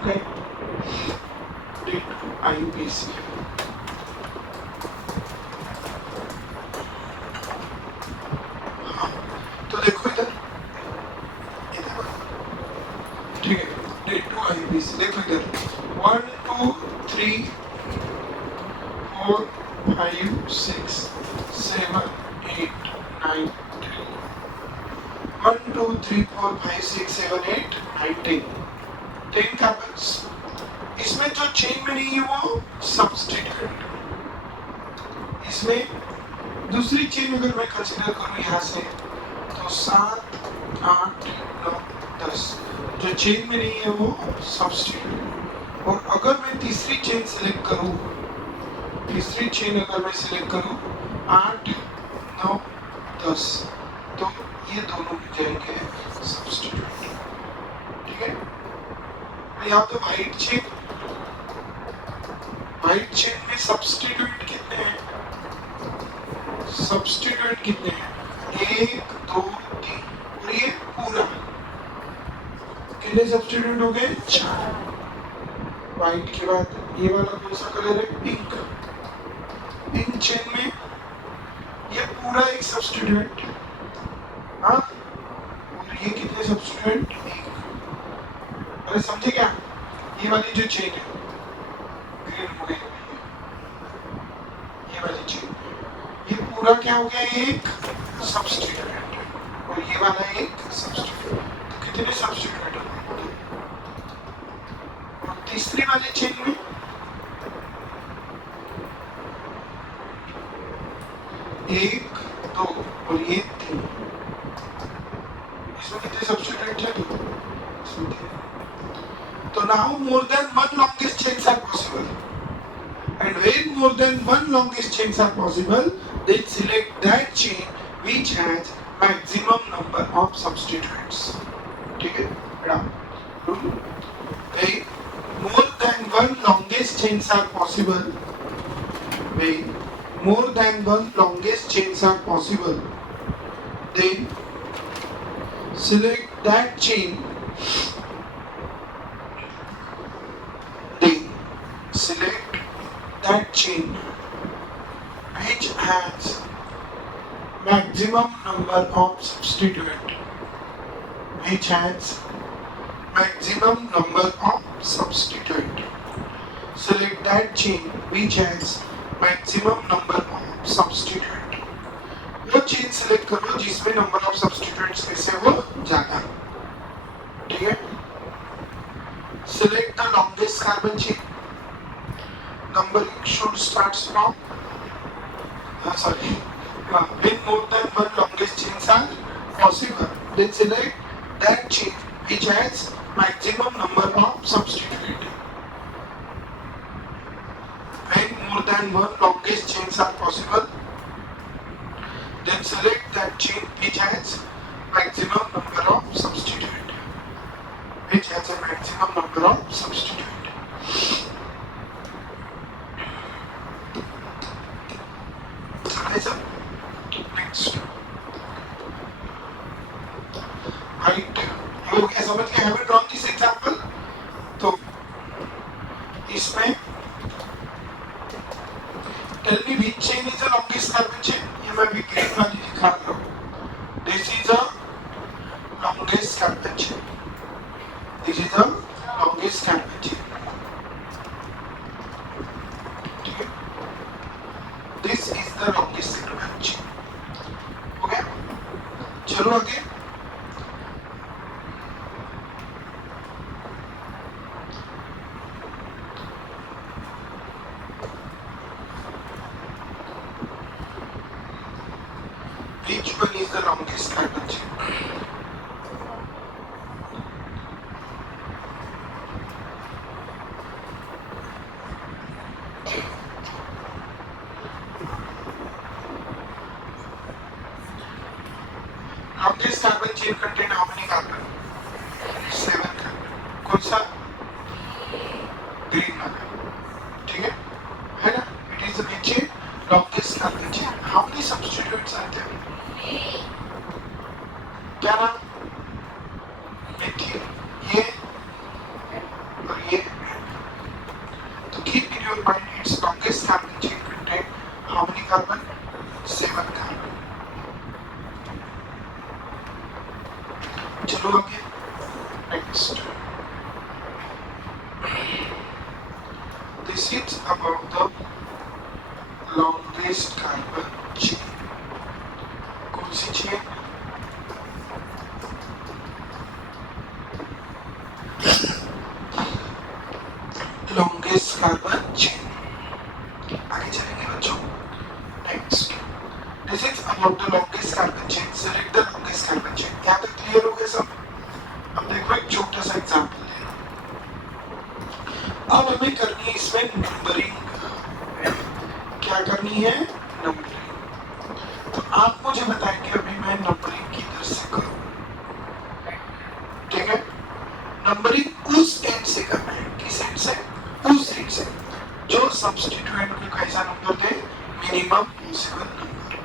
Okay, D2IUPAC। हाँ, तो देखो इधर, ये देखो, ठीक है, D2IUPAC। देखो इधर 1 2 3 4 5 6 7 8 9 10। 1 2 3 4 5 6 7 8 9 10 10 कार्बन्स। इसमें जो चेन में नहीं है वो सब्स्टिट्यूएंट। इसमें दूसरी चेन अगर मैं कंसीडर करूं यहाँ से, तो 7 8 9 10 जो चेन में नहीं है वो सब्स्टिट्यूएंट। और अगर मैं तीसरी चेन सिलेक्ट करूं, तीसरी चेन अगर मैं सिलेक्ट करूं 8 9 10, तो ये दोनों हो जाएंगे सब्स्टिट्यूएंट। ठीक है, यहाँ तो व्हाइट चेन, व्हाइट चेन में सब्स्टिट्यूएंट कितने हैं? सब्स्टिट्यूएंट कितने हैं? 1 2 3, और ये पूरा कितने सब्स्टिट्यूएंट हो गए? 4। व्हाइट के बाद ये वाला कौन सा कलर है? पिंक। पिंक चेन में ये पूरा एक सब्स्टिट्यूएंट, हाँ, और ये कितने सब्स्टिट्यूएंट? 1। अरे समझे क्या? ये वाली जो चेन है ग्रीन हो गई, ये वाली चेन, ये पूरा क्या हो गया? एक सब्स्टिट्यूएंट, और ये वाला एक सब्स्टिट्यूएंट। तो कितने सब्स्टिट्यूएंट हो गए? और तीसरी वाली चेन में एक दो और ये 3, इसमें कितने सब्स्टिट्यूएंट है? 2, इसमें 3। So now more than one longest chains are possible, and when more than one longest chains are possible, then select that chain which has maximum number of substituents. ठीक है, when more than one longest chains are possible, when more than one longest chains are possible, then select that chain. Select that chain which has maximum number of substituent, which has maximum number of substituent. Select that chain which has maximum number of substituent. वो chain select करो जिसमें number of substituents कैसे हो ज्यादा। ठीक है, select the longest carbon chain. Numbering should start from when more than one longest chains are possible, then select that chain which has maximum number of substituent. When more than one longest chains are possible, then select that chain which has maximum number of substituent, which has a maximum number of substituent. Next, right, you guys समझ के have drawn this example? तो इसमें tell me which chain is the longest carbon chain? ये मैं भी green वाली दिखा रहा हूँ। This is the longest carbon chain. This is the longest carbon chain. ठीक है? This is the longest carbon chain. Okay? चलो आगे। Which one is the longest carbon chain? Longest carbon chain contain how many carbon? 7 carbon. कौन सा? Green वाला। ठीक है ना? It is the which chain? Longest carbon chain. How many substituents are there? क्या नाम? मेथिल। ये और ये Next, this is about the longest carbon chain. कौन सी चेन? longest carbon chain. आगे चलेंगे बच्चों. Next, this is about the longest carbon chain. Select the longest carbon chain. यहाँ तक क्लियर हो गया सब? अब देखो एक छोटा सा एग्जाम्पल लेना. अब हमें करनी है इसमें नंबरिंग. क्या करनी है? नंबरिंग. तो आप मुझे बताएंगे अभी मैं नंबरिंग किधर से करूं. ठीक है, नंबरिंग उस एंड से करना है. किस एंड से? उस एंड से जो सब्स्टिट्यूएंट को कैसा नंबर दे? Minimum possible number.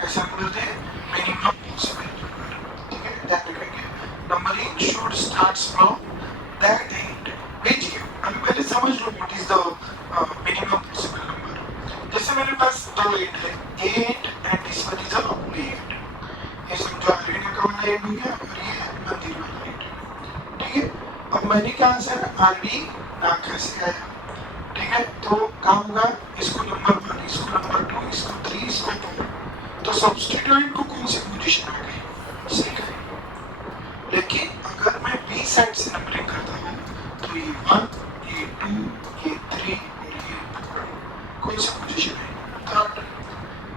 कैसा नंबर दे? Minimum possible number. ठीक है, ध्यान रखेंगे. Numbering should starts from that end which give. अभी पहले समझ लो what is the minimum possible number. जैसे मेरे पास दो एंड है, A end and this one is a B end. ये समझो आरवी का वाला एंड हो गया और ये मंदिर वाला एंड. ठीक है, अब मैंने कहा सर आरवी ना कैसे आया. ठीक है, तो काम होगा इसको नंबर 1, इसको नंबर 2, इसको 3, इसको 4. तो सब्स्टिट्यूएंट को कौन सी पोजीशन आ गई? सी गई. लेकिन अगर मैं बी साइड से नंबरिंग करता हूँ तो ये 1, ये 2, ये 3 और ये 4. कौन सी पोजीशन है? थर्ड.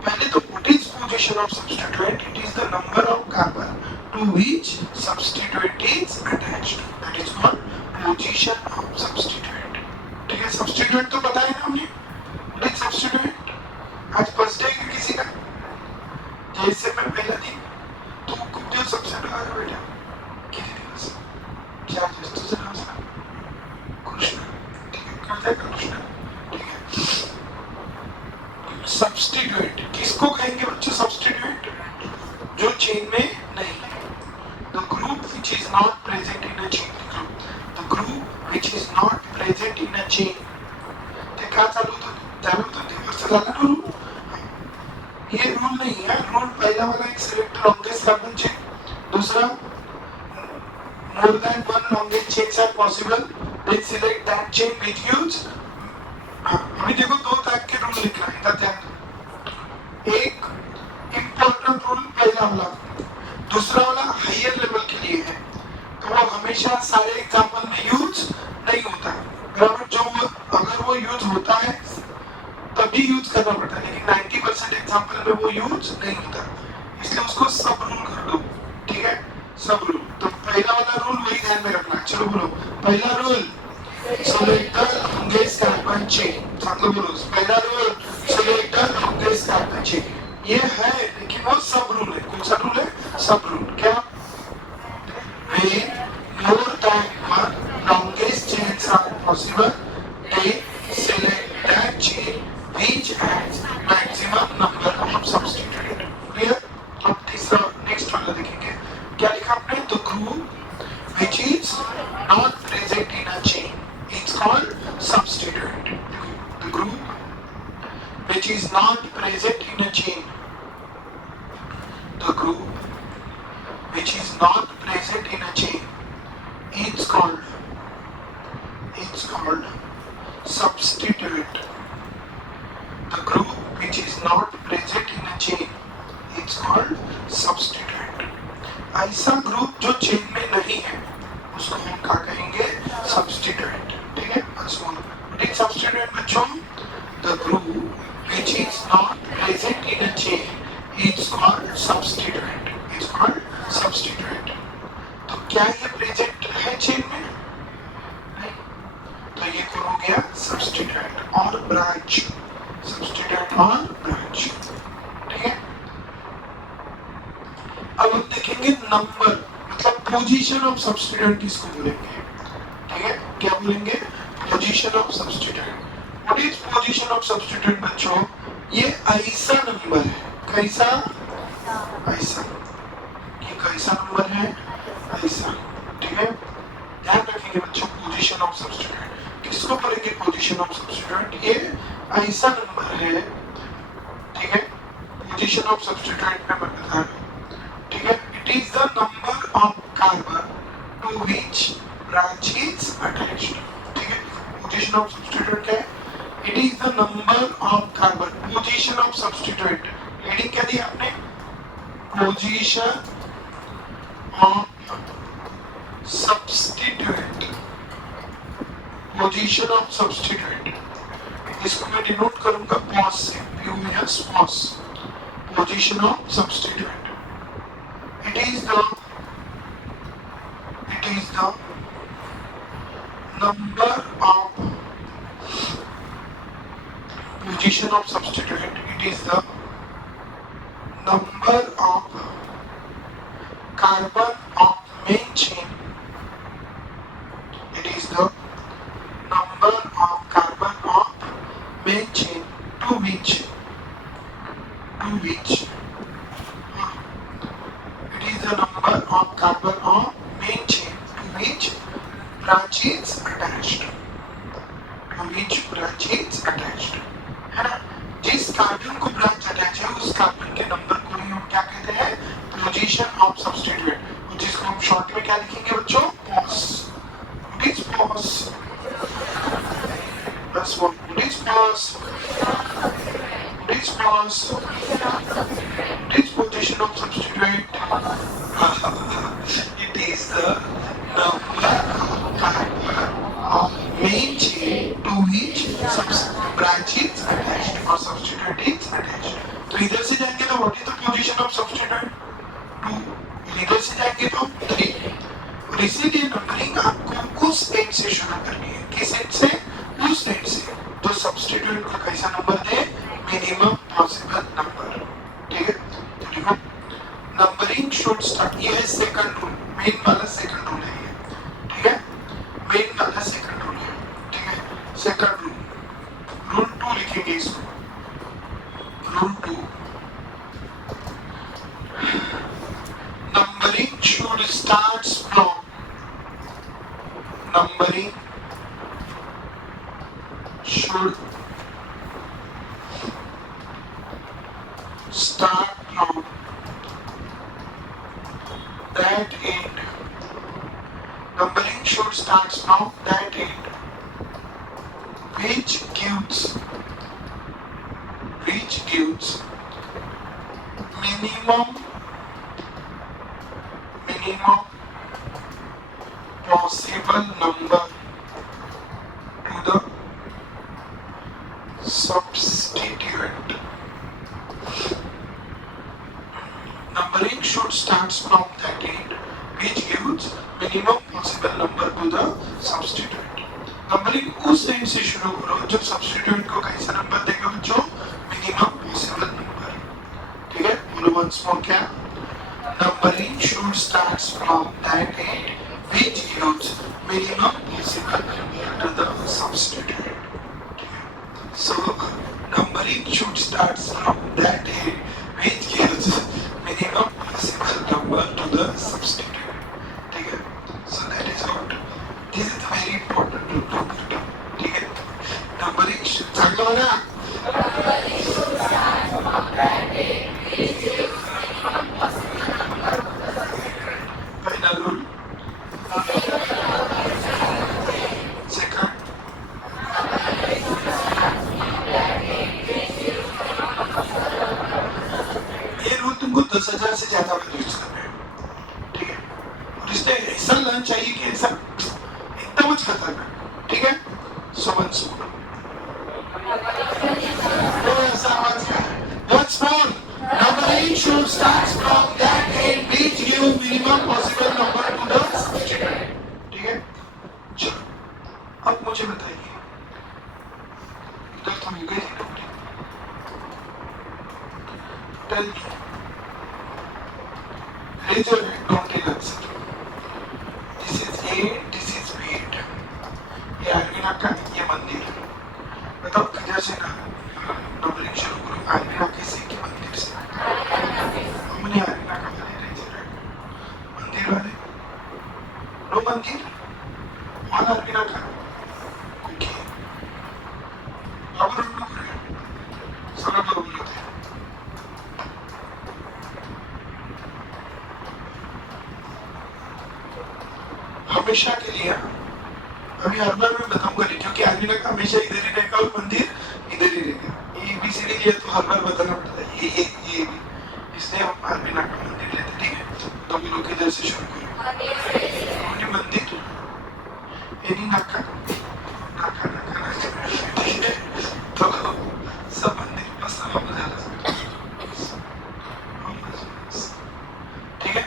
पहले तो what is position of substituent? It is the number of carbon to which substituent is attached. That is called position of substituent. ठीक है, सब्स्टिट्यूएंट तो पता है ना हमने. What is substituent? आज फर्स्ट डे है किसी का, जैसे मैं पहला दिन तो कुछ जो सबसे बड़ा है बेटा कितने दिवस क्या जस्ट तुझे नाम सुना? कृष्ण. ठीक है, कहते हैं कृष्ण. ठीक है, सब्स्टिट्यूएंट किसको कहेंगे बच्चों? सब्स्टिट्यूएंट जो चेन में नहीं है. The group which is not present in a chain. The group which is not present in a chain. ते क्या चालू होतं? दिवस झाला ना रूल. ये रूल नहीं है. रूल पहला वाला एक सिलेक्ट लॉन्गेस्ट कार्बन चेन. दूसरा more than one longest chains are possible. Then select that chain which use. अभी देखो दो टाइप के रूल लिख रहा है. ध्यान. एक इंपॉर्टेंट रूल पहला वाला, दूसरा वाला हायर लेवल के लिए है. तो वो हमेशा सारे एग्जांपल में यूज नहीं होता. बराबर. जो अगर वो यूज होता है तभी यूज करना पड़ता है, लेकिन 90% एग्जांपल में वो यूज नहीं होता. इसलिए उसको सब रूल कर दो. ठीक है, सब रूल. तो पहला वाला रूल वही ध्यान में रखना. चलो बोलो पहला rule. select the longest carbon chain. मतलब बोलो पहला rule select the longest carbon chain. ये है लेकिन वो सब रूल है. कौन सा रूल है? सब रूल. क्या? when more than one longest chains are possible, they select that chain which has maximum number of substituent. Clear? अब तीसरा नेक्स्ट वाला देखेंगे. क्या लिखा आपने? The group which is not present in a chain, it's called substituent. The group which is not present in a chain, the group which is not present in a chain, it's called substituent. The group which is not present in a chain, it's called substituent. ऐसा group जो chain में नहीं है उसको हम क्या कहेंगे? Substituent. ठीक है, बस बोलो एक सब्स्टिट्यूएंट बच्चों. The group which is not present in a chain, it's called substituent. It's called substituent. तो क्या ये प्रेजेंट है चेन में? नहीं. तो ये कौन हो गया? सब्स्टिट्यूएंट और ब्रांच. सब्स्टिट्यूएंट और ब्रांच. ठीक है. अब हम देखेंगे नंबर, मतलब पोजीशन ऑफ सब्स्टिट्यूएंट किसको बोलेंगे. ठीक है, क्या बोलेंगे? Position of substituent. What is position of substituent बच्चों? ये ऐसा नंबर है. कैसा? ऐसा. ये कैसा नंबर है? ऐसा. ठीक है, ध्यान रखेंगे बच्चों. पोजीशन ऑफ सब्स्टिट्यूएंट किसको बोलेंगे? Position of substituent. ये ऐसा नंबर है. ठीक है, पोजीशन ऑफ सब्स्टिट्यूएंट में मैं बता रहा हूं. ठीक है, it is the number of carbon to to which branch is attached. ठीक है, position of substituent क्या है? It is the number of carbon. Position of substituent. Heading क्या दिया आपने? Position of substituent. Position of substituent. इसको मैं denote करूंगा पॉस से. POS pos. Position of substituent. It is the number of position of substituent. It is the number of carbon of main chain. It is the number of carbon of main chain to which it is the number of carbon of main chain to which branch is attached. है ना? जिस carbon को branch attach है उस carbon के number को ही हम क्या कहते हैं? Position of substituent. और जिसको हम शॉर्ट में क्या लिखेंगे बच्चों? पॉस. What is pos? बस what is pos? What is pos? What is position of substituent? It is the number of main chain to which branch is attached or substituent is attached. तो इधर से जाएंगे तो what is the position of substituent? 2. इधर से जाएंगे तो 3. और इसीलिए नंबरिंग आपको उस एंड से शुरू करनी है. किस एंड से? उस एंड से तो सब्स्टिट्यूएंट को कैसा नंबर दे? Minimum possible number. ठीक है, तो देखो नंबरिंग शुड स्टार्ट. ये है सेकंड रूल. मेन वाला सेकंड रूल है ये. ठीक है, मेन वाला सेकंड रूल है. ठीक है, सेकंड रूल. रूल 2 लिखेंगे इसको. Rule 2 numbering should starts from numbering should start from that end. Numbering should start from that end, which gives minimum possible number to the substituent. Numbering should start from that end, which gives minimum possible number to the substituent. Numbering उस and से शुरू करो जब substituent को कैसा number देगा बच्चों? minimum possible number. ठीक है, बोलो once more क्या? Numbering should start from that end, which gives minimum possible number to the substituent. So numbering should start from that end, which gives minimum possible number to the substituent. ठीक है, so that is what. This is the very important rule. ठीक है, numbering should चांगलं हो ना? Numbering should start from that end, which gives minimum possible number to the substituent. Final rule. तुमको 10,000 से ज्यादा बार यूज करना है. ठीक है, और इसलिए ऐसा लर्न चाहिए कि ऐसा एकदम ज खतरनाक. ठीक है, सो वंस मोर. ऐसा आवाज क्या है? Once more. Numbering should start from that end which give minimum possible number to the substituent. ठीक है, चलो अब मुझे बताइए इधर तो मिल गई थी. Tell me. Raise your hand, don't take answer. This is A, this is B. ये आर्मीना का ये मंदिर. बताओ किधर से ना नंबरिंग शुरू करो. आर्मीना किसी के मंदिर से. हमने आर्मीना का बने raise your hand. मंदिर वाले. नो मंदिर. वन आर्मीना का. ओके. अब रुको करें. सारा लोग बोलते हैं. हमेशा के लिए, अभी हर बार मैं बताऊंगा नहीं, क्योंकि आर्मिना का हमेशा इधर ही रहेगा और मंदिर इधर ही रहेगा। ये ABCD लिया तो हर बार बताना पड़ता है, ये भी, इसलिए हम आर्मिना का मंदिर लेते, ठीक है। तो हम लोग इधर से शुरू करें। मंदिर एनी नाका नाका नाका नाका, ठीक है। तो सब मंदिर बस हम झाला, ठीक है।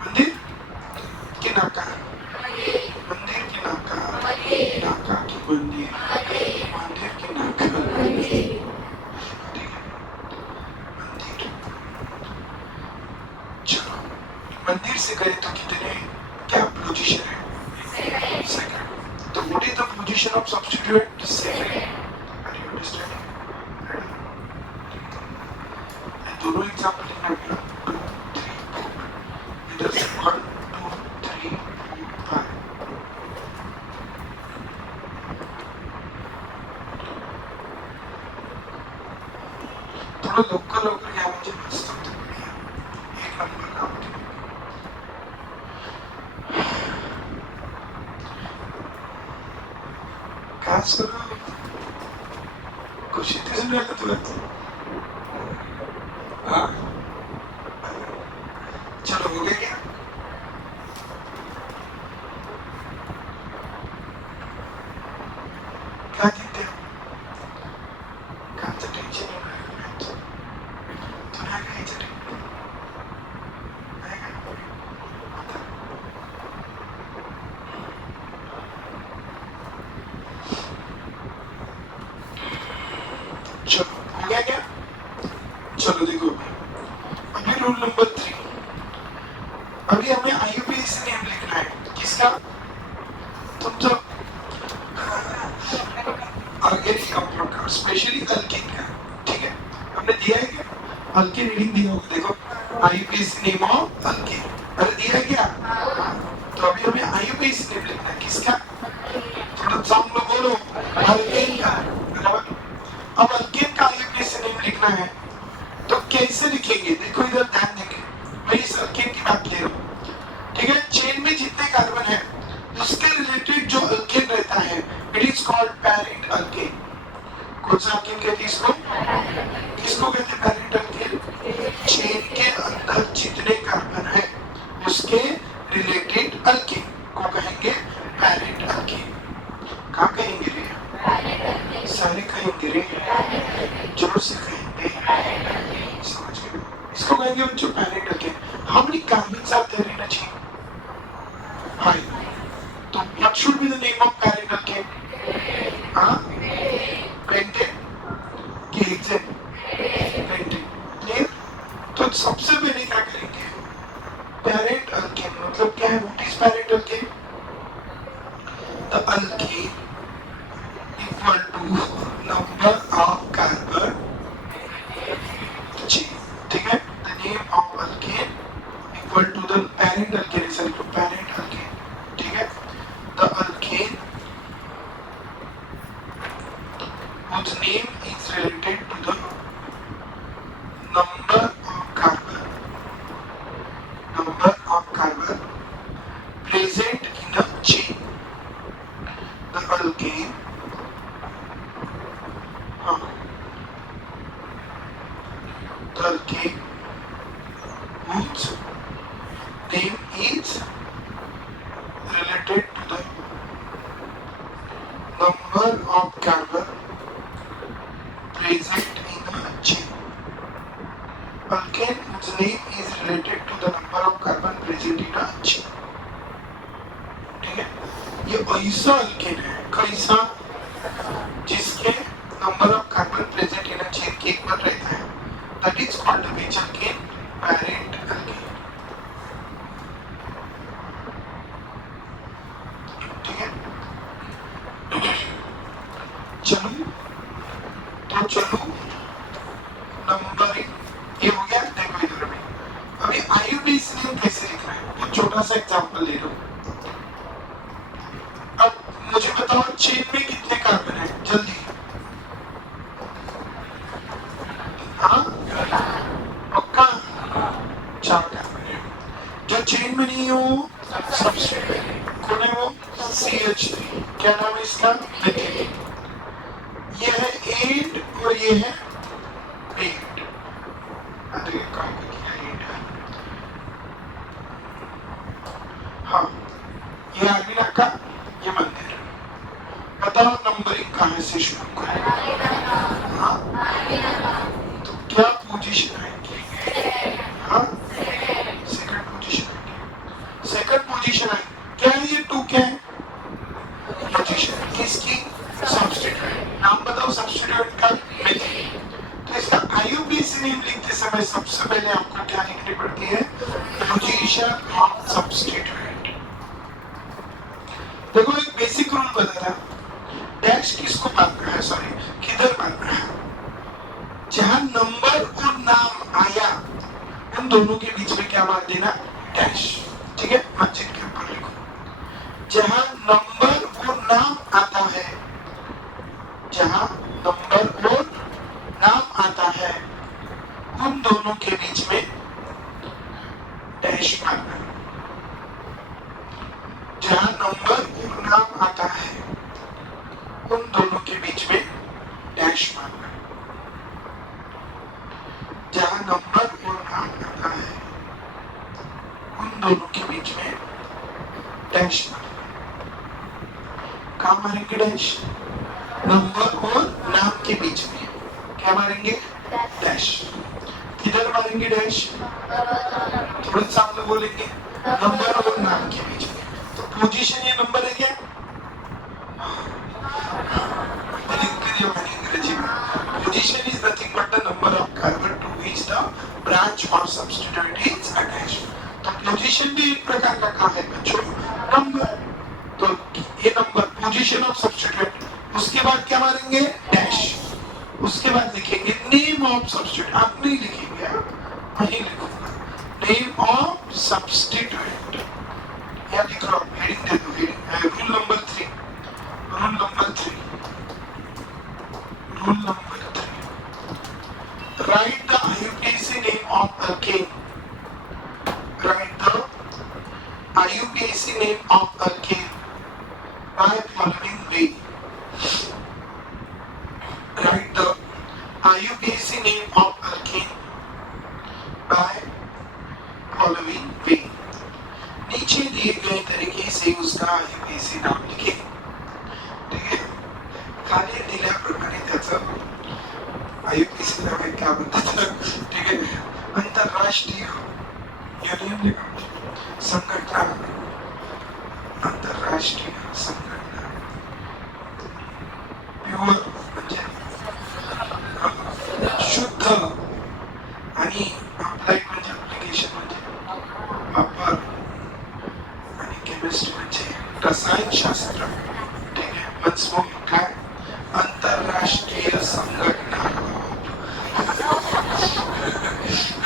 मंदिर की नाका, मंदिर की नाका, नाका की मंदिर, मंदिर की नाका, ठीक है। मंदिर, चलो मंदिर से गए तो कितने, क्या पोजीशन है, सेकंड। तो what is the position of substitute, second. Are you understanding? दोनों एग्जांपल लिखना है, 2 3 4, इधर से 1 2 3 4 5। थोड़ा लोकल होकर यहाँ मुझे मस्त होता है, एक नंबर का होता है। खास करो खुशी थी सुन रहा था, हाँ चलो हो गया क्या? क्या कहते हो? काम तो टेंशन नहीं रहेगा, तो ना कहीं चले चलो हो गया क्या? चलो देखो अभी रूल नंबर 3, अभी हमें IUPAC नेम लिखना है, किसका? तुम तो ऑर्गेनिक कंपाउंड का, स्पेशली अल्केन का, ठीक है। हमने दिया है क्या? अल्केन रीडिंग दिया होगा, देखो IUPAC नेम ऑफ अल्केन, अरे दिया है क्या? तो अभी हमें IUPAC नेम लिखना है, किसका? थोड़ा साउंड में बोलो, अल्केन का, बराबर। अब अल्केन का IUPAC नेम लिखना है तो कैसे लिखेंगे? देखो इधर ध्यान देंगे, मैं इस अल्केन की बात ले रहा हूँ, ठीक है। चेन में जितने कार्बन है उसके रिलेटेड जो अल्केन रहता है it is called parent alkane. कौन सा अल्केन कहते हैं इसको? किसको कहते हैं पैरेंट अल्केन? चेन के अंदर जितने कार्बन है उसके रिलेटेड अल्केन को कहेंगे पैरेंट अल्केन। कहाँ कहेंगे रे? सारे कहेंगे रे, जोर से कहेंगे, समझ गए? इसको कहेंगे बच्चों parent alkane. How many carbons are there in a chain? Hi, तो what should be the name of parent alkane? हाँ, पेंटेन कि हेक्सेन? Pentane, clear? तो सबसे पहले क्या करेंगे? पैरेंट अल्केन मतलब क्या है? What is parent alkane? The alkane equal to number of carbon chain, ठीक है। The name of alkane equal to the parent alkane, is equal to parent alkane, ठीक है। The alkane whose name is related to the number of carbon present in a chain. The alkane the alkane whose name is related to the number of carbon present in a chain. Alkane whose name is related to the number of carbon present in a chain. ठीक है, ये ऐसा alkane है, कैसा? जिसके number of carbon present in a chain के equal रहता है, that is called which alkane? Parent alkane, ठीक है। चलो तो चलो नंबरिंग ये हो गया। देखो इधर में अभी IUPAC नेम कैसे लिखना है वो छोटा सा एग्जांपल ले लो। अब मुझे बताओ चेन में कितने कार्बन है, जल्दी। हाँ पक्का 4 कार्बन है। जो चेन में नहीं हो सबस्टिट्यूट, कौन है CH3, क्या नाम है इसका? मिथिल। ये है एंड और ये है एंड। अरे कहाँ पे किया एंड है? हाँ, ये आमीना का ये मंदिर। बताओ नंबरिंग कहाँ से शुरू करें? हाँ, तो क्या पोजीशन है? हाँ, सेकंड पोजीशन है। सेकंड पोजीशन है। क्या है ये? 2 क्या है? पोजीशन किसकी? सब्स्टिट्यूएंट। नाम बताओ सब्स्टिट्यूएंट का? मिथिल। तो इसका IUPAC नेम लिखते समय सबसे पहले आपको क्या लिखनी पड़ती है? Position of substituent. देखो एक बेसिक रूल बताया, डैश किसको मानना है? सॉरी, किधर मानना है? जहां नंबर और नाम आया उन दोनों के बीच में क्या मान देना? डैश। ठीक है, मस्जिद के ऊपर लिखो, जहां नंबर और नाम आता है, जहां नंबर और नाम आता है उन दोनों के बीच में डैश मारना। जहां नंबर और नाम आता है उन दोनों के बीच में डैश मारना। जहां नंबर और नाम आता है उन दोनों के बीच में डैश मारना। कहाँ मारेंगे डैश? नंबर और नाम के बीच में क्या मारेंगे? डैश। किधर मारेंगे डैश? थोड़ा सामने बोलेंगे, नंबर और नाम के बीच में। तो पोजीशन ये नंबर है क्या? Position is nothing but the number of carbon to which the branch or substituent is attached. तो पोजीशन भी एक प्रकार का कहा है बच्चों, नंबर। तो ये नंबर पोजीशन ऑफ सब्स्टिट्यूएंट। उसके बाद क्या मारेंगे? डैश। उसके बाद लिखेंगे नेम ऑफ सब्स्टिट्यूएंट। आप नहीं लिखेंगे, वही लिखूंगा, नेम ऑफ सब्स्टिट्यूएंट। या लिख लो, हेडिंग दे दो, heading. Rule number 3, rule number 3, rule number 3, write the IUPAC name of alkane. Write the IUPAC name of alkane by following way. Write the IUPAC name of alkane by following way. नीचे दिए गए तरीके से उसका IUPAC नाम लिखें। ठीक है, खाली दिल्याप्रमाणे त्याचं IUPAC नाव आहे, क्या म्हणतात? ठीक है, अंतरराष्ट्रीय युनियन संघटना, अंतरराष्ट्रीय संघटना, प्युअर म्हणजे शुद्ध, आणि अप्लाइड म्हणजे ऍप्लिकेशन म्हणजे वापर, आणि केमिस्ट्री म्हणजे रसायनशास्त्र। ठीक है, वन्स मोर काय? अंतरराष्ट्रीय संघटना,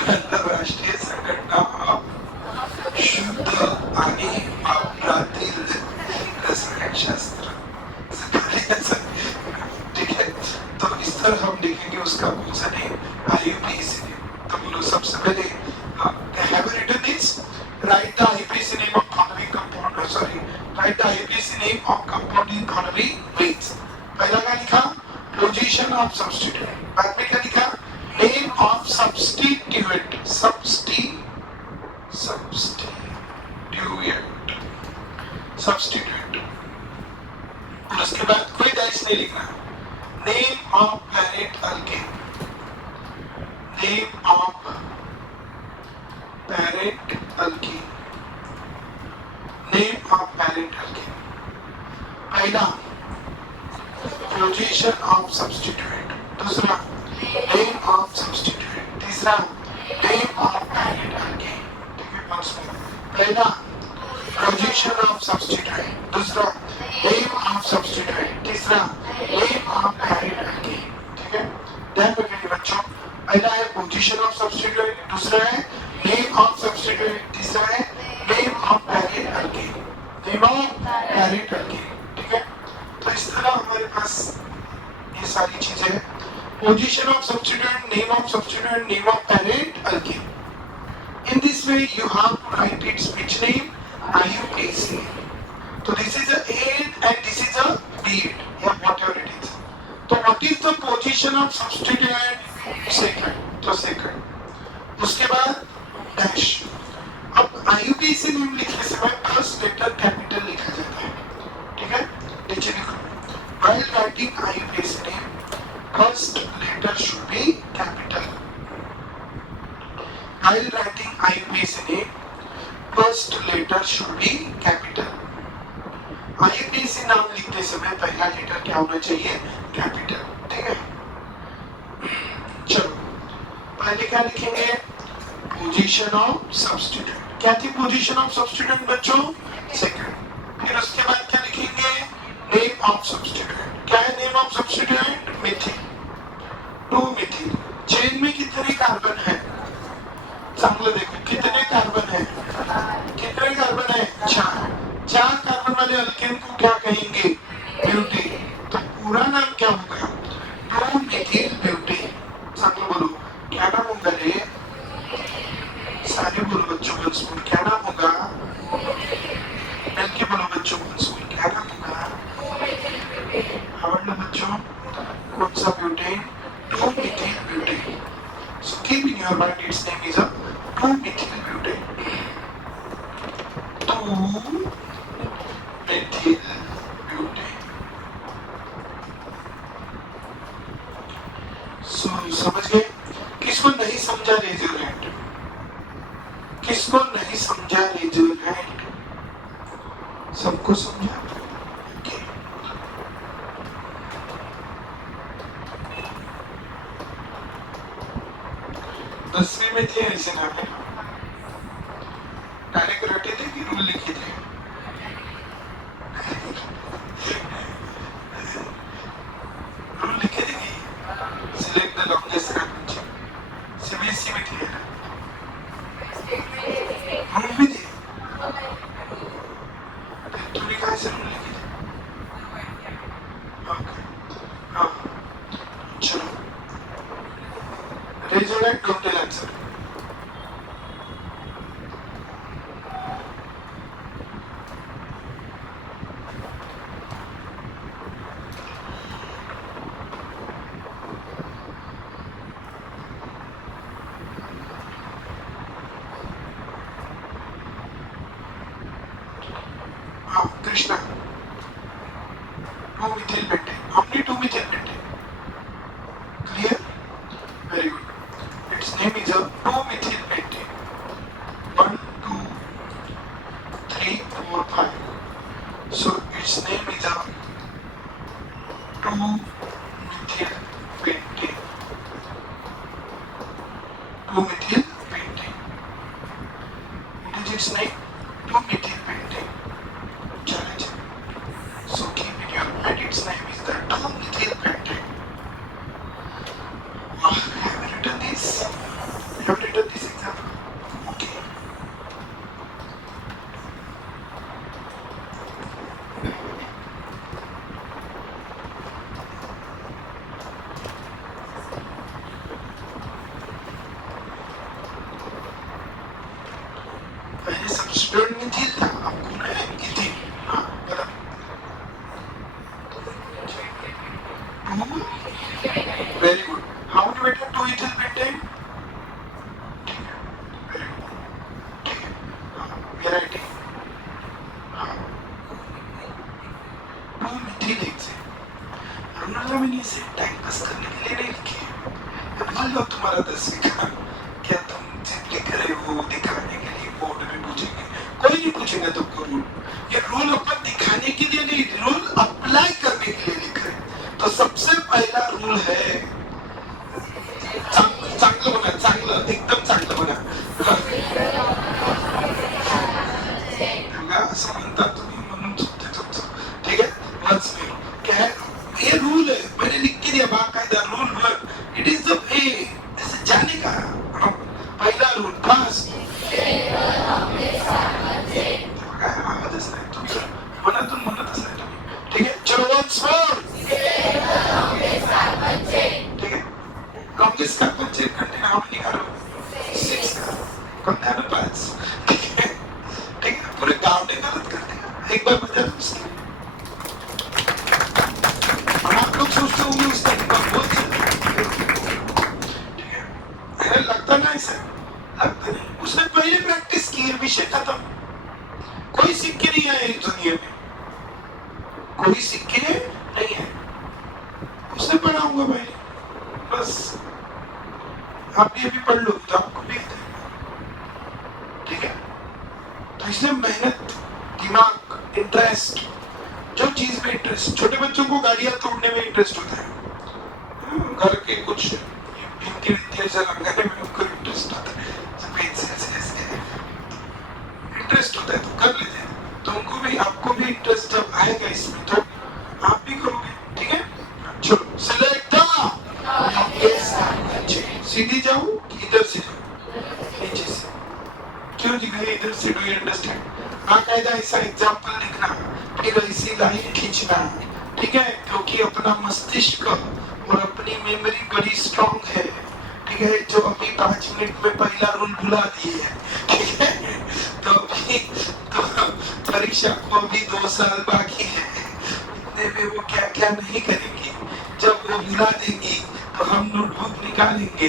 अंतरराष्ट्रीय संघटना शुद्ध आणि वापरातील रसायनशास्त्र। ठीक है, तो इस तरह हम लिखेंगे उसका कौन सा नेम? IUPAC name. तो बोलो सबसे पहले have written this, write the IUPAC name of following compound, sorry, write the IUPAC name of compound in following ways। पहला क्या लिखा? Position of substituent. बाद में क्या लिखा? Name of substituent, substituent. और उसके बाद कोई डैश नहीं लिखना। Name of parent alkane, name of parent alkane, name of parent alkane. पहला पोजीशन ऑफ सब्स्टिट्यूएंट, दूसरा नेम ऑफ सब्स्टिट्यूएंट, तीसरा नेम ऑफ पैरेंट अल्केन। ठीक है, once more, पहला पोजीशन ऑफ सब्स्टिट्यूएंट, दूसरा नेम ऑफ सब्स्टिट्यूएंट, तीसरा नेम ऑफ पैरेंट अल्केन। ठीक है, ध्यान रखिए बच्चों, पहला है पोजीशन ऑफ सब्स्टिट्यूएंट, दूसरा है नेम ऑफ सब्स्टिट्यूएंट, तीसरा है name of parent alkane, name of parent alkane. ठीक है, तो इस तरह हमारे पास ये सारी चीजें हैं। Position of substituent, name of substituent, name of parent alkane. In this way you have to write its which name? IUPAC name। तो this is a eight and this is a beat या whatever it is. तो what is the position of substituent? Second. तो second. उसके बाद dash. अब IUPAC name लिखने समय first letter capital लिखा जाता है. ठीक है, नीचे लिखो. While writing IUPAC name, first letter should be capital. While writing IUPAC name, first letter should be capital. IUPAC नाम लिखते समय पहला लेटर क्या होना चाहिए? कैपिटल. ठीक है, चलो पहले क्या लिखेंगे? Position of substituent. क्या थी पोजीशन ऑफ सब्स्टिट्यूएंट बच्चों? सेकंड. फिर उसके बाद क्या लिखेंगे? Name of substituent. क्या है name of substituent? Mithil. 2 Mithil. Chain में कितने कार्बन है? चांगलं देखो, कितने कार्बन है? कितने कार्बन है? 4. 4 कार्बन वाले अल्केन को क्या कहेंगे? ब्यूटी. तो पूरा नाम क्या होगा? 2 मिथिल ब्यूटी. चांगलं बोलो, क्या नाम होगा रे? सारे बोलो बच्चों वंस मोर, क्या नाम होगा? मिलके बोलो बच्चों वंस मोर, क्या नाम होगा? आवडलं बच्चों? कौन सा butane? 2 methyl butane. So keep in your mind its name is a 2 methyl butane. 2 methyl butane. So समझ गए? किसको नहीं समझा रेज योर हैंड? किसको नहीं समझा रेज योर हैंड? सबको समझा? दसवीं में थे ऐसे नाम है. डायरेक्ट रटे थे कि रूल लिखे थे? रूल लिखे थे कि select the longest carbon chain. CBSE में थे ना? रूल भी थे. तूने कहा से रूल लिखे थे? ओके, हाँ चलो. Raise your hand, don't tell answer. हाँ Krishna. 2 methyl pentane. How many 2 methyl pentane? Clear? Very good. Its name is a 2 methyl pentane. 1, 2, 3, 4, 5. So its name is a 2 methyl pentane. 2 methyl pentane. What is its name? 2 methyl pentane. Challenge. So keep in your mind its name is the 2 methyl pentane. Have you written this? Have you written this example? Okay. पहले substituent Mithil था, अब कौन है? Ethyl. हाँ बराबर. 2. Very good. How many better 2 ethyl pentane? ठीक है. Very good. ठीक है. हाँ, we are writing. हाँ. 2 methyl hexane. अनुराधा मैंने इसे टाइम पास करने के लिए नहीं लिखे. अब मान लो तुम्हारा 10वीं का, क्या तुम सिर्फ लिख रहे हो दिखाने के लिए? बोर्ड में पूछेंगे, कोई नहीं पूछेगा तुमको रूल. ये रूल अपन दिखाने के लिए नहीं, रूल अप्लाई करने के लिए लिख रहे हैं. तो सबसे पहला रूल है चांगलं बना. चांगलं, एकदम चांगलं बना. असं म्हणतात तुम्ही म्हणून चुकते तुमचं. ठीक है, वंस मोर. क्या है ये रूल है, मैंने लिख के दिया बाकायदा. Rule work. It is the way. ऐसे जाने का. पहला रूल फर्स्ट. आवाजच नाही तुमचं, मनातून म्हणतच नाही तुम्ही. ठीक है, चलो वंस मोर. ठीक है. Longest carbon chain contain how many carbon? 6 carbon. कौन 5. ठीक है. ठीक है, पूरे गांव ने गलत कर दिया. एक बार बजा दो उसके लिए। आप लोग सोचते होंगे उसका एक बार बोल सकते, ठीक है, लगता ना ऐसा, लगता नहीं। उसने पहले प्रैक्टिस की है, विषय खत्म। कोई सीख के नहीं आया इस दुनिया में, कोई सीख के नहीं है, उसने पढ़ा होगा भाई, बस आप भी अभी पढ़ लो तो आपको भी आता है, ठीक है। तो इसलिए मेहनत, दिमाग, इंटरेस्ट, जो चीज में इंटरेस्ट, छोटे बच्चों को गाड़ियां तोड़ने में इंटरेस्ट होता है, घर के कुछ भिंती विंती ऐसा लगाने में उनको इंटरेस्ट होता है, इंटरेस्ट होता है तो कर लेते हैं। तो उनको भी, आपको भी इंटरेस्ट जब आएगा इसमें तो आप भी करोगे, ठीक है। चलो सिलेक्ट सीधी जाओ, इधर से जाओ, नीचे से क्यों जी गए इधर से, डू यू अंडरस्टैंड। बाकायदा ऐसा एग्जाम्पल लिखना, फिर ऐसी लाइन खींचना, ठीक है, क्योंकि अपना मस्तिष्क और अपनी मेमोरी बड़ी स्ट्रॉन्ग है, ठीक है। जो अभी 5 मिनट में पहला रूल भुला दिए है, ठीक है, तो अभी तो परीक्षा को अभी 2 साल बाकी है, इतने में वो क्या क्या नहीं करेंगे। जब वो भुला देंगी तो हम नोटबुक निकालेंगे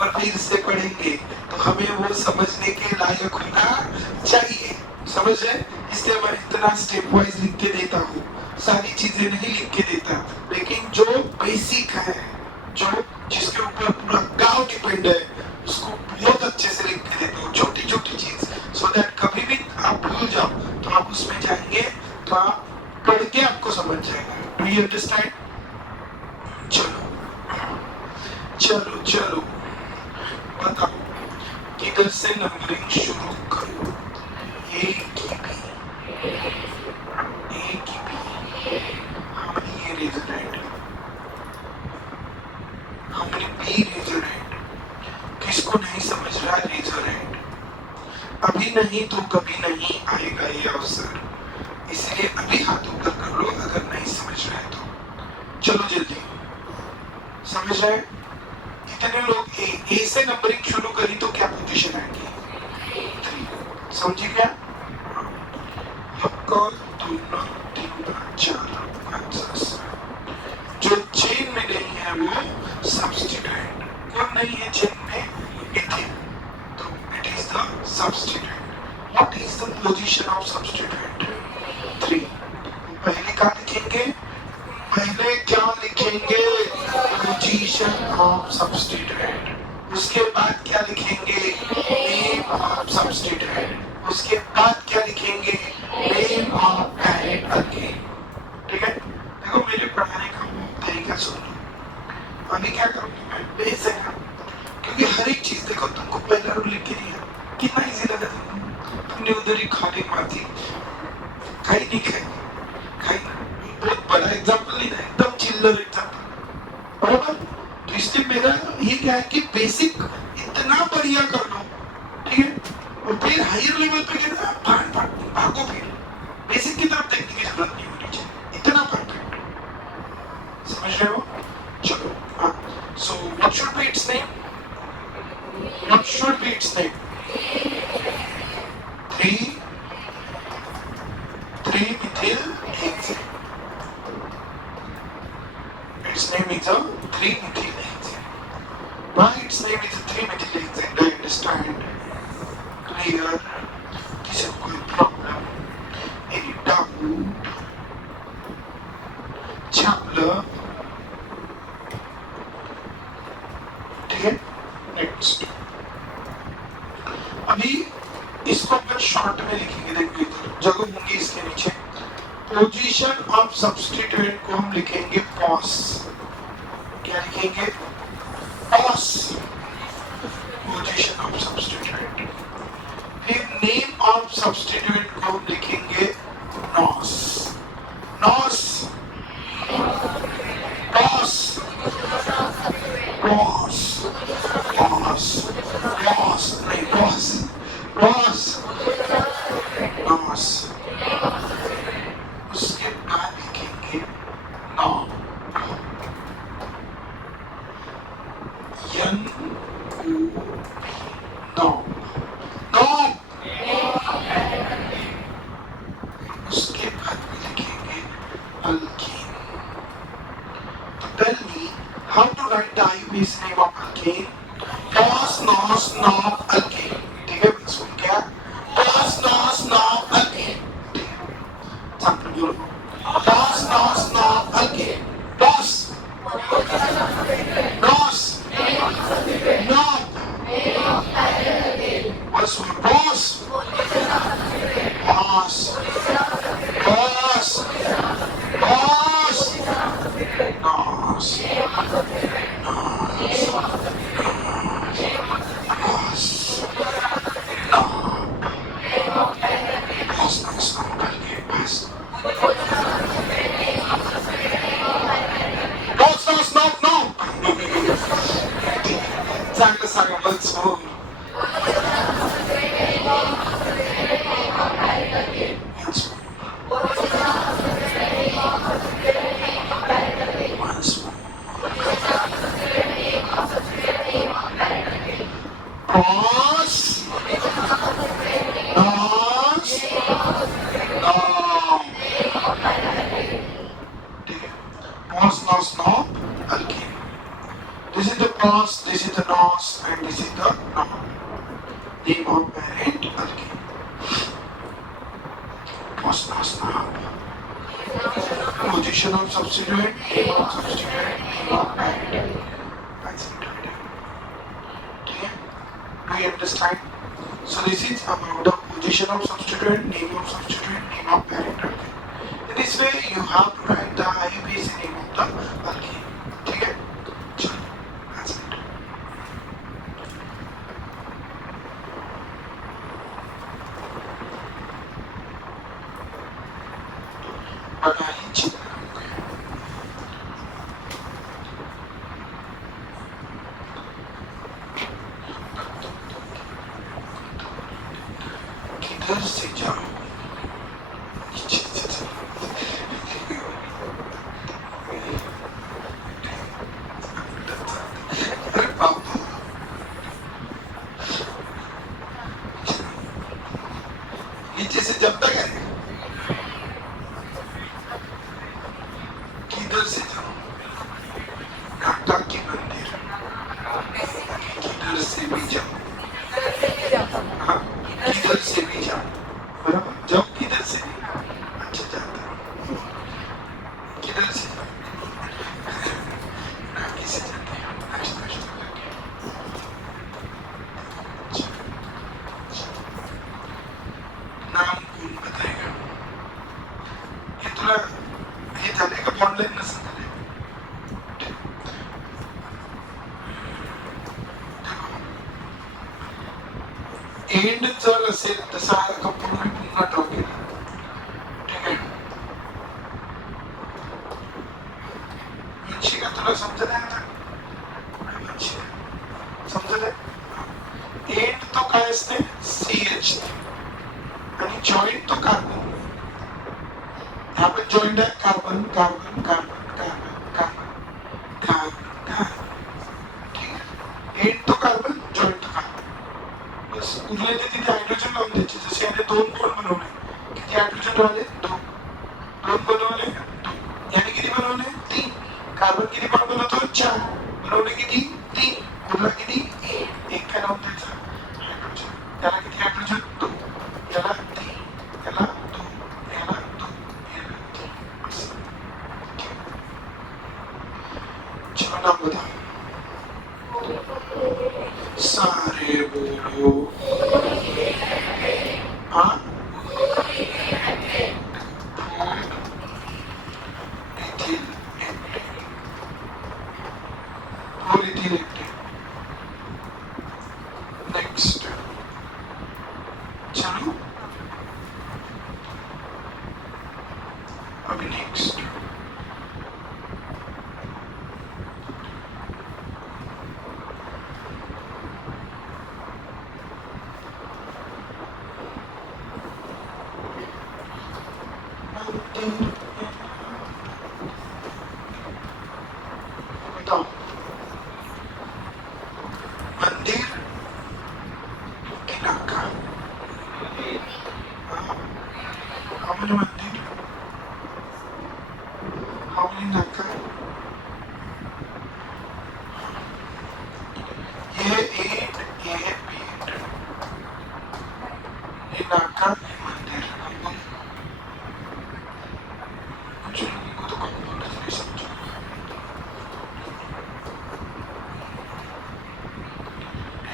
और फिर से पढ़ेंगे, तो हमें वो समझने के लायक होना चाहिए, समझ रहे। इसलिए मैं इतना स्टेप वाइज लिख के देता हूँ, सारी चीजें नहीं लिख के देता, लेकिन जो बेसिक है, जो जिसके ऊपर पूरा गांव डिपेंड है, उसको बहुत अच्छे से लिख के देता हूँ, छोटी छोटी चीज, सो दैट कभी भी आप भूल जाओ तो आप उसमें जाएंगे तो आप पढ़ के आपको समझ जाएगा। Do you understand. चलो चलो चलो बताओ किधर से नंबरिंग शुरू करूं। A की B, A की B, हमने ये रेजर हैंड, हमने B रेजर हैंड, किसको नहीं समझ रहा रेजर हैंड, अभी नहीं तो कभी नहीं आएगा ये अवसर, इसलिए अभी हाथ ऊपर कर लो अगर नहीं समझ रहा है तो। चलो जल्दी समझ रहे हैं। कितने लोग ए से नंबरिंग शुरू करी तो क्या पोजीशन आएगी, 3, समझी क्या। आपका 2 3 4 5 6, जो चेन में नहीं है वो सब्स्टिट्यूएंट, कौन नहीं है चेन में, इथिन, तो it is the substituent. What is the position of substituent, 3। पहले क्या लिखेंगे, पहले क्या लिखेंगे, पोजीशन ऑफ सब्स्टिट्यूएंट, उसके बाद क्या लिखेंगे, नेम ऑफ सब्स्टिट्यूएंट, उसके बाद क्या लिखेंगे, नेम ऑफ डायरेक्ट अगेन, ठीक है। देखो मेरे पढ़ाने का तरीका सुन लो। अभी क्या करूंगी मैं, बेसिक, क्योंकि हर एक चीज देखो, तुमको पहला रूल लिख के दिया, कितना इजी लगा तुमको, तुमने उधर ही खाली मारती, खाई नहीं खाई, खाई बहुत बड़ा एग्जाम्पल नहीं था, एकदम चिल्लर एग्जाम्पल, बराबर। तो इसलिए मेरा ये क्या है कि बेसिक इतना बढ़िया कर लो, ठीक है, और फिर हायर लेवल पे क्या भागो, फिर बेसिक की तरफ देखने की जरूरत नहीं होनी चाहिए, इतना परफेक्ट, समझ रहे हो। चलो हाँ, so what should be it's name, what should be it's name, 3 methyl hexane, its name is a 3-methyl hexane. Why its name is a 3-methyl hexane? Do you understand? Clear? किसी को कोई problem, any doubt? चलो ठीक है, next. अभी इसको अपन short में लिखेंगे, देखो इधर जगह होंगी इसके नीचे, पोजीशन ऑफ सब्स्टिट्यूएंट को हम लिखेंगे पॉस, क्या लिखेंगे, पॉस, पोजीशन ऑफ सब्स्टिट्यूएंट। फिर नेम ऑफ सब्स्टिट्यूएंट को हम लिखेंगे नॉस, नॉस, पॉस, पॉस, पॉस, पॉस, नहीं पॉस, पॉस, नॉस, उसके बाद लिखेंगे नॉ, यन ओ नॉ, नॉ, उसके alkene. Tell me how to write the IUPAC name of alkene. Pos nos knob alkene. ठीक है इसको क्या? Pos nos knob alkene. ठीक है सैंपल बोलो. Pos nos knob alkene. Pos nos knob. What's for pos? Pos. Pos. Pos. Nos. Sagen wir so. This is the pros, this is the nos, and this is the nom. Name of parent alkene. Pros, nos, nom. Position of substituent, name of substituent, name of parent. That's it. Okay? Do you understand? So this is about the position of substituent, name of substituent, name of parent alkene. In this way, you have to write the IUPAC name of the alkene. Okay? किधर से जाओ नीचे से जब तक है किधर से जाओ घाटा के मंदिर किधर से भी जाओ हाँ किधर से भी जाओ बराबर जाओ किधर से भी अच्छा जाता किधर से जाओ किसे जाते हैं नाम कौन बताएगा ये तुला हे झाले का ऑनलाईन नसेल झाले एंड जर असेल तर सारा कंपूर्ण पुन्हा ड्रॉ केला ठीक आहे वंशिका तुला समजत आहे आता वंशिका समजत आहे एंड तो काय असते CH आणि जॉइंट तो कार्बन यहाँ पे जॉइंट है carbon carbon carbon carbon carbon carbon carbon ठीक है एंड तो कार्बन जॉइंट तो कार्बन बस उरलेले तिथे हायड्रोजन लावून द्यायचे जसे याने दोन कोण बनवले किती हायड्रोजन बनवले दोन दोन बनवले दोन याने किती बनवले तीन कार्बन किती पण बनवतो चार बनवले किती तीन उरला किती एक काय लावून द्यायचा हायड्रोजन त्याला किती हायड्रोजन दोन याला तीन याला दोन याला दोन याला तीन बस चलो नाम बताओ सारे बोलो हाँ नेक्स्ट चलो अभी नेक्स्ट नॉर्मली नाक का ये 8, ये 8, ये नाक का मंदिर। कुछ लोगों को तो कंपाउंड नहीं समझ।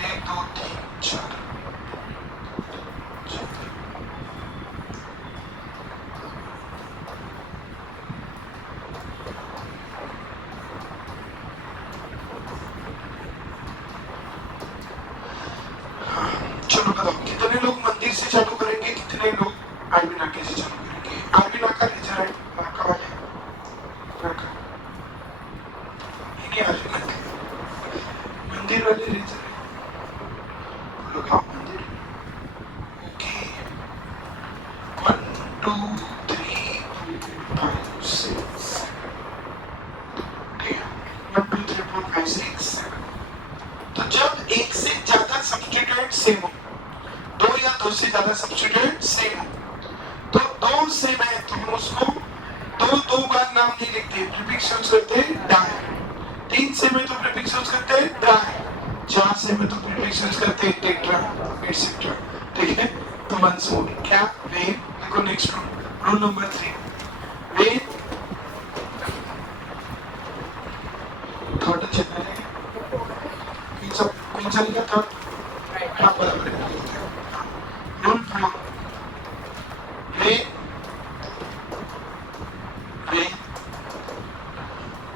1 2 3 4 चलो बताओ कितने लोग मंदिर से चालू करेंगे, कितने लोग आरबी नाके से चालू करेंगे? आरबी नाका रेजर है, नाका वाले नाका ये आरबी नाका मंदिर वाले रेजर है। लोग हाँ मंदिर। ओके 1 2 3 4 5 6 ठीक है 1 2 3 4 5 6 7। तो जब एक से ज्यादा सब्स्टिट्यूएंट सेम हो, दो या दो से ज्यादा सब्स्टिट्यूएंट सेम हो, तो दो सेम है तो हम उसको दो बार नाम नहीं लिखते, प्रीफिक्स यूज करते हैं डाई। 3 सेम है तो प्रीफिक्स यूज करते हैं डाई। 4 सेम है तो प्रीफिक्स यूज करते हैं टेट्रा एटसेट्रा। ठीक है तो वंस मोर क्या वेन। देखो next rule number 3 when third channel है कौन सा लिखा था? हाँ बराबर है। Rule 4 when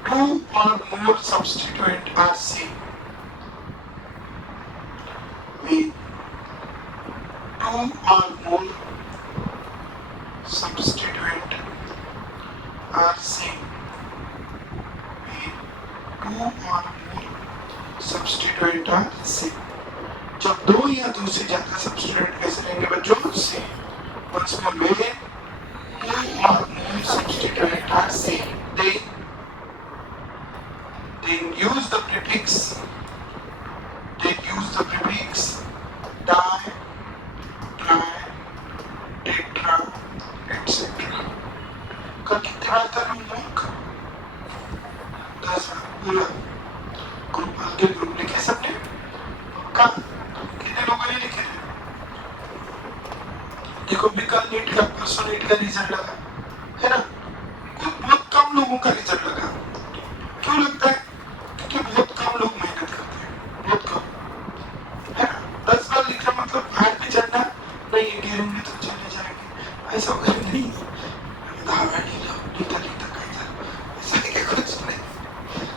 two or more substituent are same. When two or more substituent are same. When two or more substituent are same. जब दो या दो से ज्यादा सब्स्टिट्यूएंट कैसे रहेंगे बच्चों? Same. once more when two or more substituent are same, then use the prefix di, tri, tetra, etc. कल कितने बार था होमवर्क? 10 बार पूरा। ग्रुप लिखे सबने? पक्का? कितने लोगों ने लिखे? देखो कल नीट का परसों नीट का रिजल्ट लगा है ना, बहुत कम लोगों का रिजल्ट लगा। क्यों लगता है? क्योंकि बहुत कम लोग मेहनत करते हैं, बहुत कम है ना। 10 बार लिखना मतलब हाथ पे चढ़ना नहीं, ये गिरेंगे तो चले जाएंगे ऐसा वगैरह नहीं।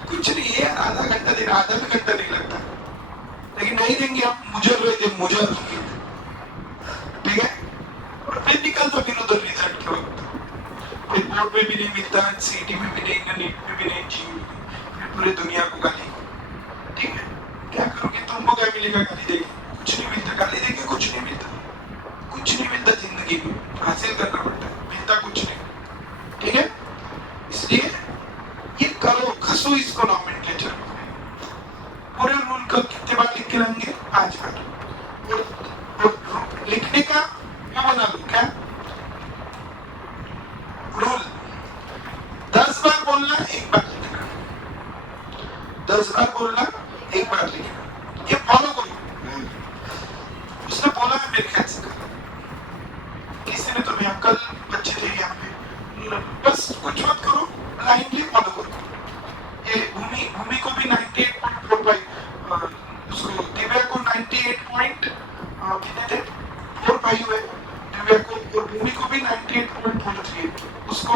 कुछ नहीं है यार, आधा घंटा देना, आधा भी घंटा नहीं लगता, लेकिन नहीं देंगे आप मुजर रहते मुजर। ठीक है और फिर निकलता फिर उधर रिजल्ट के वक्त, फिर बोर्ड में भी नहीं मिलता, सीटी में भी नहीं, नीट में भी नहीं, जी फिर पूरे दुनिया को गाली। ठीक है क्या करोगे? तुमको क्या मिलेगा? गाली देंगे, कुछ नहीं मिलता। गाली देंगे कुछ नहीं मिलता, कुछ नहीं मिलता जिंदगी में, हासिल करना पड़ता है, मिलता कुछ नहीं। ठीक है इसलिए ये करो, घसो इसको नॉमेनक्लेचर में। पूरे रूल को कितने बार लिख के लाएंगे? 5 बार। और लिखने का क्या बना लो, क्या रूल? 10 बार बोलना, 1 बार लिखना। 10 बार बोलना, 1 बार लिखना। ये फॉलो करो। उसने बोला है मेरे ख्याल से किसी ने, तो मैं कल बच्चे थे यहाँ पे, बस कुछ मत करो, ब्लाइंडली फॉलो करो। ये भूमि को भी 98.45, उसको दिव्या को 98 कितने थे? 4 हुए दिव्या को, और भूमि को भी 98.43, उसको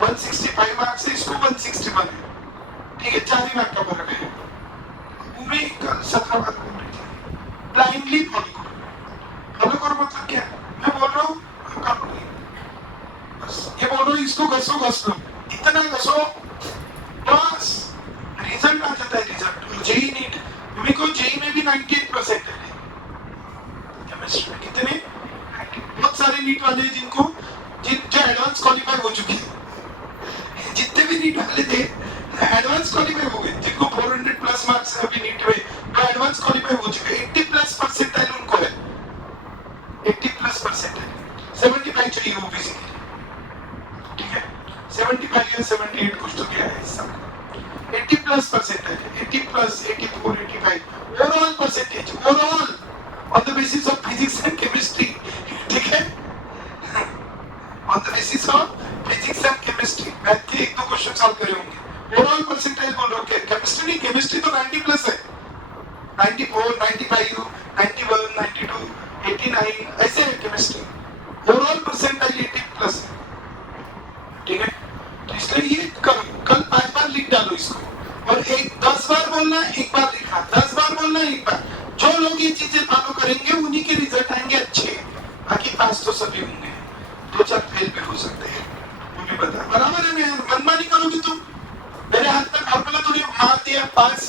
165 मार्क्स है, इसको 161 है। ठीक है 4 ही मार्क का फर्क है। भूमि का 17 मार्क बोल रही थी। ब्लाइंडली फॉलो करो मतलब क्या? मैं बोल रहा हूँ बस ये बोल रहा हूँ, इसको घसो, इतना घसो बस रिजल्ट आ जाता है। रिजल्ट जेई नीट, भूमि को जेई में भी 98% है केमिस्ट्री में। कितने? बहुत सारे नीट वाले जिनको जो एडवांस क्वालिफाई हो चुके हैं, जितने भी नीट वाले थे एडवांस क्वालिफाई हो गए, जिनको 400 प्लस मार्क्स है अभी नीट में, वो एडवांस क्वालिफाई हो चुके हैं। 80+% उनको है, 80+% 75 चाहिए ओबीसी के लिए। ठीक है 75 या 78 कुछ तो क्या है सब 80 plus percentage 80 plus 84 85 overall percentage overall on the basis of physics and chemistry ठीक है on the basis of physics and chemistry math के एक दो क्वेश्चन सॉल्व करे होंगे ओवरऑल परसेंटेज बोल रहे हो केमिस्ट्री नहीं केमिस्ट्री तो 90 प्लस है 94 95 91 92 89 ऐसे है केमिस्ट्री ओवरऑल परसेंटेज 80 प्लस ठीक है तो इसलिए ये कल 5 बार लिख डालो इसको और एक 10 बार बोलना एक बार लिखना 10 बार बोलना एक बार जो लोग ये चीजें फॉलो करेंगे उन्हीं के रिजल्ट आएंगे अच्छे बाकी पास तो सभी होंगे 2-4 फेल भी हो सकते हैं वो भी बता बराबर है ना मनमानी करोगे तुम मेरे हाथ में फॉर्मूला तूने मार दिया पास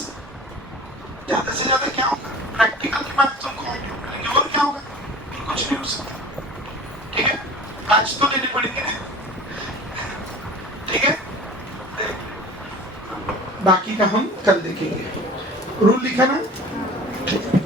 ज्यादा से ज्यादा क्या होगा प्रैक्टिकल की बात तुमको मिलेंगे और क्या होगा कुछ नहीं हो सकता ठीक है 5 तो लेने पड़ेंगे ठीक है बाकी का हम कल देखेंगे रूल लिखा ना ठीक है